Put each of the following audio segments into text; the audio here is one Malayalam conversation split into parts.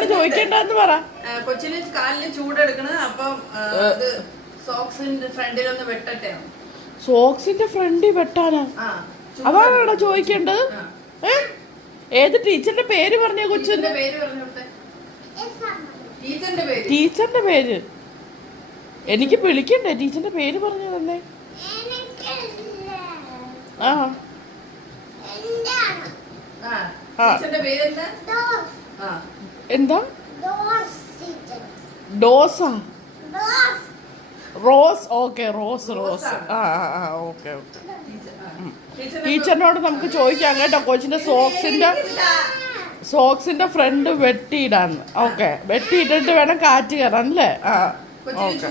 എന്താണ് ചോദിക്കേണ്ടതെന്ന് പറ. കൊച്ചിന് കാലിന് ചൂടെടുക്കണം. അപ്പം സോക്സിന്റെ ഫ്രണ്ടിലൊന്ന് വെട്ടട്ടെ. സോക്സിന്റെ ഫ്രണ്ടിൽ വെട്ടാനാ? അതാണോ ചോദിക്കേണ്ടത്? ഏത് ടീച്ചറിന്റെ പേര് പറഞ്ഞ? കൊച്ചിന്റെ പേര് പറഞ്ഞു. ടീച്ചറിന്റെ പേര് എനിക്ക് വിളിക്കണ്ടേ? ടീച്ചറിന്റെ പേര് പറഞ്ഞു തന്നെ. ആ എന്താ? ഡോസാ? റോസ്. Okay, rose. ഓക്കെ. ടീച്ചറിനോട് നമുക്ക് ചോദിക്കാം കേട്ടോ, കൊച്ചിന്റെ സോക്സിന്റെ ഫ്രണ്ട് വെട്ടിയിടാൻ. ഓക്കെ, വെട്ടിയിട്ടിട്ട് വേണം കാറ്റ് കയറാൻ അല്ലേ? ആ ഓക്കെ.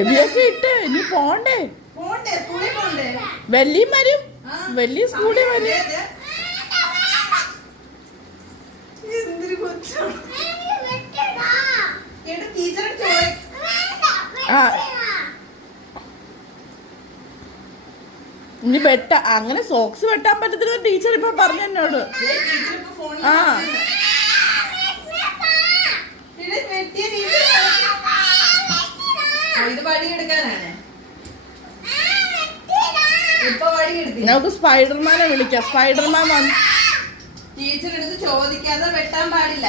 എവിയൊക്കെ ഇട്ട് ഇനി പോണ്ടേ? വെള്ളിയും വരും, വലിയ സ്കൂളിൽ വരും. ഇനി അങ്ങനെ സോക്സ് വെട്ടാൻ പറ്റത്തില്ല ടീച്ചർ ഇപ്പൊ പറഞ്ഞു എന്നോട്. ആ നമുക്ക് സ്പൈഡർമാനെ വിളിക്കാം. സ്പൈഡർമാൻ വന്ന് ടീച്ചറെടുത്ത് ചോദിക്കാതെ വെട്ടാൻ പാടില്ല.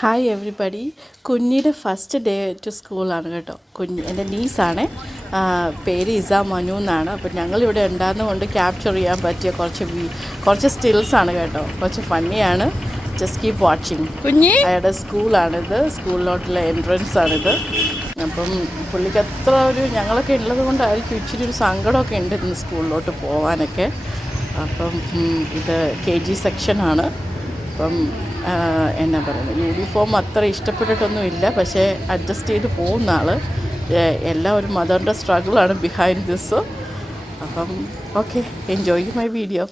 Hi everybody. കുഞ്ഞിയുടെ ഫസ്റ്റ് ഡേ ടു സ്കൂളാണ് കേട്ടോ. എൻ്റെ നീസാണ്, പേര് ഇസ മനു എന്നാണ്. അപ്പം ഞങ്ങളിവിടെ ഉണ്ടാകുന്നതുകൊണ്ട് ക്യാപ്ചർ ചെയ്യാൻ പറ്റിയ കുറച്ച് സ്റ്റിൽസാണ് കേട്ടോ. കുറച്ച് ഫണ്ണിയാണ്. Just keep watching. കുഞ്ഞി അയാളുടെ സ്കൂളാണിത്, സ്കൂളിലോട്ടുള്ള എൻട്രൻസ് ആണിത്. അപ്പം പുള്ളിക്ക് അത്ര ഞങ്ങളൊക്കെ ഉള്ളത് കൊണ്ടായിരിക്കും ഇച്ചിരി ഒരു സങ്കടമൊക്കെ ഉണ്ട് ഇന്ന് സ്കൂളിലോട്ട് പോകാനൊക്കെ. അപ്പം ഇത് KG സെക്ഷനാണ്. അപ്പം എന്നാ പറയുന്നത്, യൂണിഫോം അത്ര ഇഷ്ടപ്പെട്ടിട്ടൊന്നും ഇല്ല, പക്ഷേ അഡ്ജസ്റ്റ് ചെയ്ത് പോകുന്ന ആൾ. എല്ലാം ഒരു മദറിൻ്റെ സ്ട്രഗിളാണ് ബിഹൈൻഡ് ദിസ്. അപ്പം ഓക്കെ, എൻജോയ് മൈ വീഡിയോ.